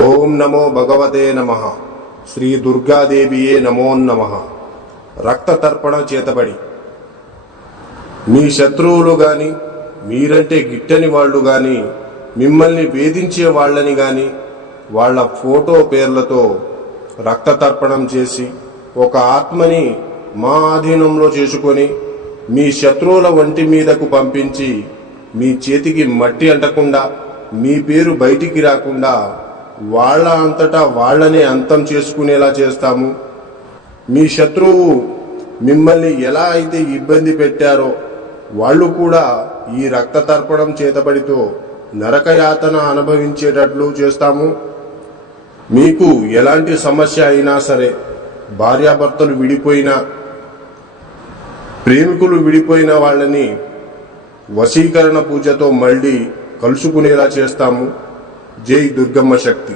ఓం నమో భగవతే నమః. శ్రీ దుర్గాదేవియే నమో నమః. రక్త తర్పణ చేతబడి మీ శత్రువులు గాని, మీరంటే గిట్టని వాళ్ళు గాని, మిమ్మల్ని వేధించే వాళ్ళని గాని వాళ్ళ ఫోటో పేర్లతో రక్త తర్పణం చేసి ఒక ఆత్మని మా ఆధీనంలో చేసుకొని మీ శత్రువుల వంటి మీదకు పంపించి మీ చేతికి మట్టి అంటకుండా, మీ పేరు బయటికి రాకుండా వాళ్ళ అంతటా వాళ్ళనే అంతం చేసుకునేలా చేస్తాము. మీ శత్రువు మిమ్మల్ని ఎలా అయితే ఇబ్బంది పెట్టారో వాళ్ళు కూడా ఈ రక్త తర్పణం చేతబడితో నరకయాతన అనుభవించేటట్లు చేస్తాము. మీకు ఎలాంటి సమస్య అయినా సరే, భార్యాభర్తలు విడిపోయినా, ప్రేమికులు విడిపోయిన వాళ్ళని వశీకరణ పూజతో మళ్ళీ కలుసుకునేలా చేస్తాము. జై దుర్గమ్మ శక్తి.